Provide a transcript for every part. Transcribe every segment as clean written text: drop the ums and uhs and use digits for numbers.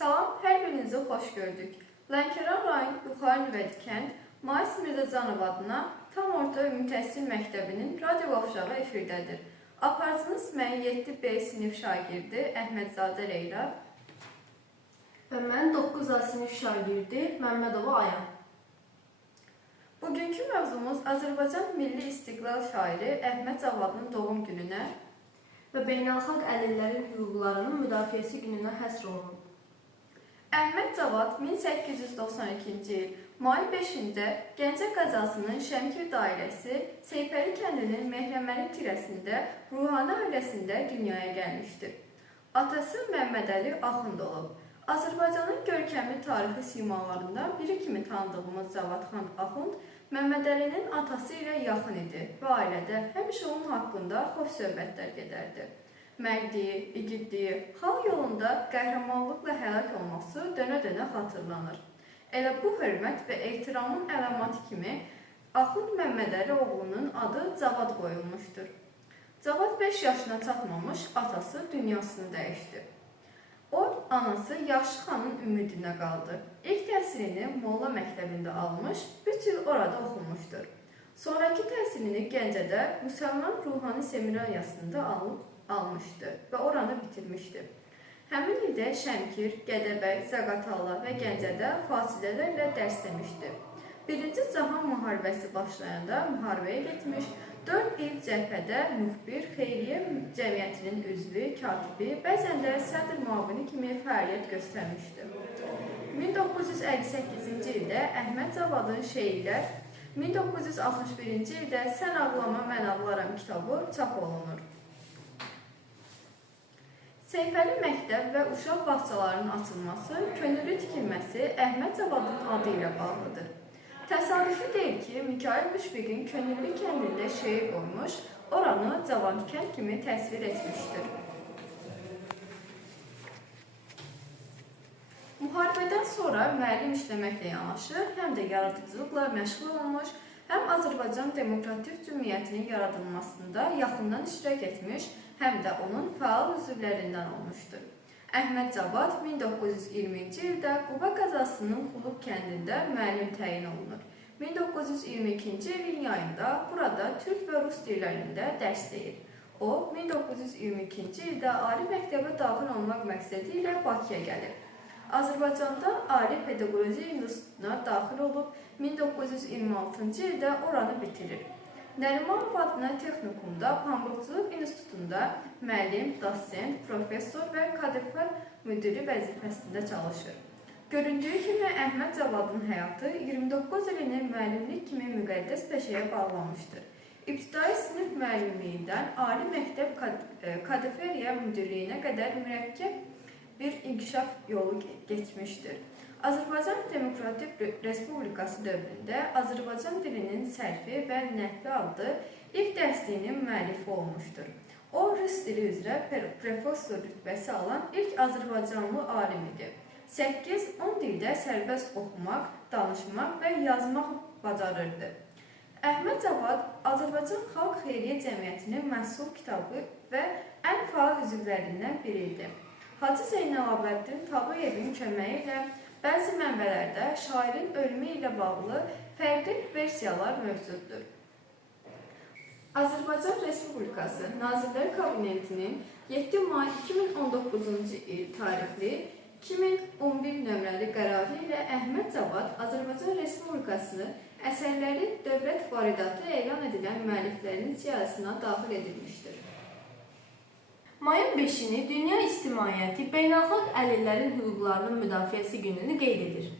Salam, hər birinizi xoş gördük. Lənkəran rayon Yuxarı Nüvədi kənd Mais Mirzəcanov adına tam orta ümumi təhsil məktəbinin radio qovşağı efirdədir. Aparıcınız mən 7B sinif şagirdi Əhmədzadə Leyla və mən 9A sinif şagirdi Məmmədova Aya. Bugünkü mövzumuz Azərbaycan milli istiqlal şairi Əhməd Cavadın doğum gününə və beynəlxalq əlillərin hüquqlarının müdafiəsi gününə həsr olunub. Əhməd Cavad 1892-ci il may 5-də Gəncə qəzasının Şəmkir dairəsi Seyfəli kəndinin Mehrəməli tirəsində ruhani ailəsində dünyaya gəlmişdir. Atası Məmməd Əli Axund olub. Azərbaycanın görkəmli tarixi simalarından biri kimi tanıdığımız Cavadxan Axund Məmməd Əlinin atası ilə yaxın idi və ailədə həmişə onun haqqında xoş söhbətlər gedərdi. Mərdliyi, igidliyi, xalq yolunda qəhrəmanlıqla həlak olması dönə-dönə xatırlanır. Elə bu hörmət və ehtiramın əlamatı kimi Axund Məmməd Əli oğlunun adı Cavad qoyulmuşdur. Cavad 5 yaşına çatmamış atası dünyasını dəyişdi. O, anası Yaxşı xanın ümidinə qaldı. İlk təhsilini Molla məktəbində almış, 3 il orada oxumuşdur. Sonraki təhsilini Gəncədə Müsəlman Ruhani Seminariyasında almışdı və oranı bitirmişdi. Həmin ildə Şəmkir, Gədəbəy, Zaqatala və Gəncədə fasilələrlə dərs demişdi. Birinci Cahan müharibəsi başlayanda müharibəyə getmiş, 4 il cəbhədə müxbir, xeyriyyə cəmiyyətinin üzvü, katibi, bəzən də sədr müavini kimi fəaliyyət göstərmişdi. 1958-ci ildə Əhməd Cavadın şeirlər, 1961-ci ildə Sən ağlama, mən ağlaram kitabı çap olunur. Seyfəli məktəb və uşaq bağçalarının açılması, könüllü tikilməsi Əhməd Cavadın adı ilə bağlıdır. Təsadüfi deyil ki, Mikail Müşfiqin Könüllü kəndində şeir qoymuş, oranı Cavad kənd kimi təsvir etmişdir. Müharibədən sonra müəllim işləməklə yanaşı, həm də yaradıcılıqla məşğul olmuş, həm Azərbaycan Demokratik Cümhuriyyətinin yaradılmasında yaxından iştirak etmiş, həm də onun fəal üzvlərindən olmuşdur. Əhməd Cavad 1920-ci ildə Quba qəzasının Xulub kəndində müəllim təyin olunur. 1922-ci ilin yayında burada türk və rus dillərində dərs deyir. O, 1922-ci ildə Ali məktəbə daxil olmaq məqsədi ilə Bakıya gəlir. Azərbaycanda Ali Pedaqoji İnstitutuna daxil olub, 1926-cı ildə oranı bitirir. Nərimanov adına texnikumda, Pambıqçılıq İnstitutunda müəllim, dosent, professor və kadrlar müdiri vəzifəsində çalışır. Göründüyü kimi Əhməd Cavadın həyatı 29 ilini müəllimlik kimi müqəddəs peşəyə bağlamışdır. İbtidai sinif müəllimliyindən Ali məktəb kadriyyə müdirliyinə qədər mürəkkəb bir inkişaf yolu geçmişdir. Azərbaycan Demokratik Respublikası dövründə Azərbaycan dilinin sərfi və nəhvi adlı ilk dərsliyinin müəllifi olmuşdur. O, rus dili üzrə professor rütbəsi alan ilk Azərbaycanlı alim idi. 8-10 dildə sərbəst oxumaq, danışmaq və yazmaq bacarırdı. Əhməd Cavad Azərbaycan Xalq Xeyriyyə Cəmiyyətinin məhsul kitabı və ən fəal üzvlərindən biri idi. Hacı Zeynalabdin Tağıyevin köməyi ilə bəzi mənbələrdə şairin ölümü ilə bağlı fərqli versiyalar mövcuddur. Azərbaycan Respublikası Nazirlər Kabinetinin 7 may 2019-cu il tarixli 2011 nömrəli qərarı ilə Əhməd Cavad Azərbaycan Respublikası əsərləri dövlət varidatı elan edilən müəlliflərin siyahısına daxil edilmişdir. Mayın 5-ni dünya ictimaiyyəti beynəlxalq əlillərin hüquqlarının müdafiəsi gününü qeyd edir.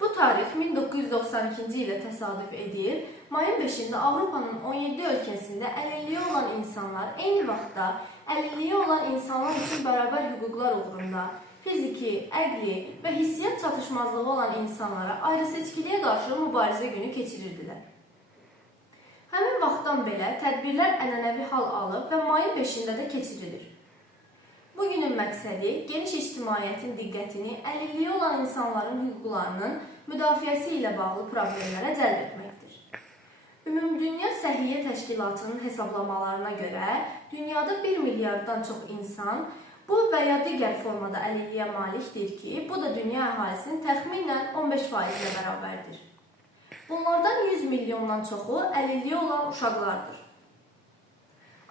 Bu tarix 1992-ci ilə təsadüf edir. Mayın 5-də Avropanın 17 ölkəsində əlilliyi olan insanlar eyni vaxtda əlilliyi olan insanlar üçün bərabər hüquqlar uğrunda fiziki, əqli və hissiyyat çatışmazlığı olan insanlara ayrı-seçkiliyə qarşı mübarizə günü keçirirdilər. Həmin vaxtdan belə tədbirlər ənənəvi hal alıb və mayın 5-də də keçirilir. Bu günün məqsədi geniş ictimaiyyətin diqqətini əlilliyi olan insanların hüquqlarının müdafiəsi ilə bağlı problemlərə cəlb etməkdir. Ümumdünya Səhiyyə Təşkilatının hesablamalarına görə dünyada 1 milyarddan çox insan Bu və ya digər formada əlilliyə malikdir ki, bu da dünya əhalisinin təxminən 15% ilə bərabərdir. Bunlardan 100 milyondan çoxu əlilliyi olan uşaqlardır.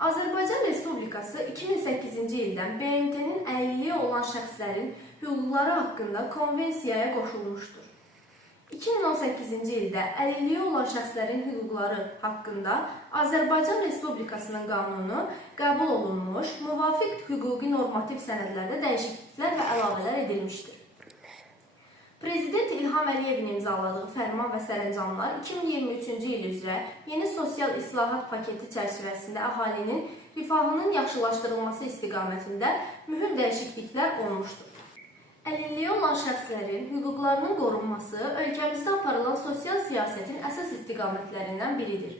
Azərbaycan Respublikası 2008-ci ildən BMT-nin əlilliyi olan şəxslərin hüquqları haqqında konvensiyaya qoşulmuşdur. 2018-ci ildə əlilliyi olan şəxslərin hüquqları haqqında Azərbaycan Respublikasının qanunu qəbul olunmuş, müvafiq hüquqi normativ sənədlərdə dəyişikliklər və əlavələr edilmişdir. Prezident İlham Əliyevin imzaladığı fərman və sərəncamlar 2023-cü il üzrə yeni sosial islahat paketi çərçivəsində əhalinin rifahının yaxşılaşdırılması istiqamətində mühüm dəyişikliklər olmuşdur. Əlilliyi olan şəxslərin hüquqlarının qorunması ölkəmizdə aparılan sosial siyasətin əsas istiqamətlərindən biridir.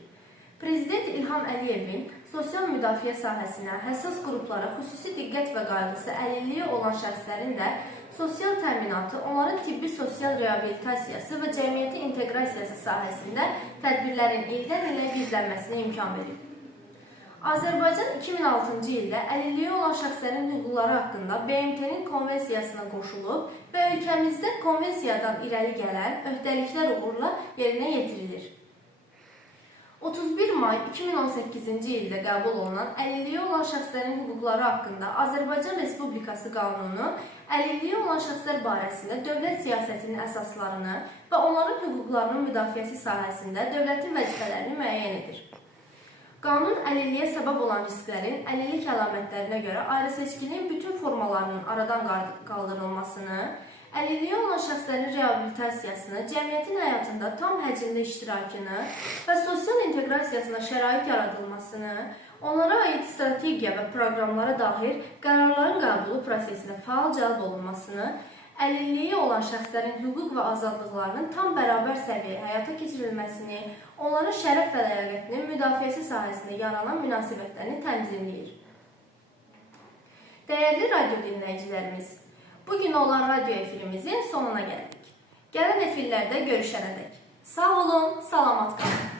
Prezident İlham Əliyevin sosial müdafiə sahəsinə, həssas qruplara xüsusi diqqət və qayğısı əlilliyi olan şəxslərin də sosial təminatı, onların tibbi sosial reabilitasiyası və cəmiyyəti inteqrasiyası sahəsində tədbirlərin ildən ilə güclənməsinə imkan verir. Azərbaycan 2006-cı ildə əlilliyi olan şəxslərin hüquqları haqqında BMT-nin konvensiyasına qoşulub və ölkəmizdə konvensiyadan irəli gələn öhdəliklər uğurla yerinə yetirilir. 31 may 2018-ci ildə qəbul olunan əlilliyi olan şəxslərin hüquqları haqqında Azərbaycan Respublikası qanunu əlilliyi olan şəxslər barəsində dövlət siyasətinin əsaslarını və onların hüquqlarının müdafiəsi sahəsində dövlətin vəzifələrini müəyyən edir. Qanun əlilliyə səbəb olan risklərin əlillik əlamətlərinə görə ayrı-seçkiliyin bütün formalarının aradan qaldırılmasını, əlilliyi olan şəxslərin reabilitasiyasını, cəmiyyətin həyatında tam həcmdə iştirakını və sosial inteqrasiyasına şərait yaradılmasını, onlara aid strategiya və proqramlara daxil qərarların qəbulu prosesinə fəal cəlb olunmasını, əlilliyi olan şəxslərin hüquq və azadlıqlarının tam bərabər səviyyəyə həyata keçirilməsini, onların şərəf və ləyaqətinin müdafiəsi sahəsində yaranan münasibətlərini tənzimləyir. Dəyərli radio dinləyicilərimiz, bugün olan radio efirimizin sonuna gəldik. Gələn efirlərdə görüşənədək. Sağ olun, salamat qalın.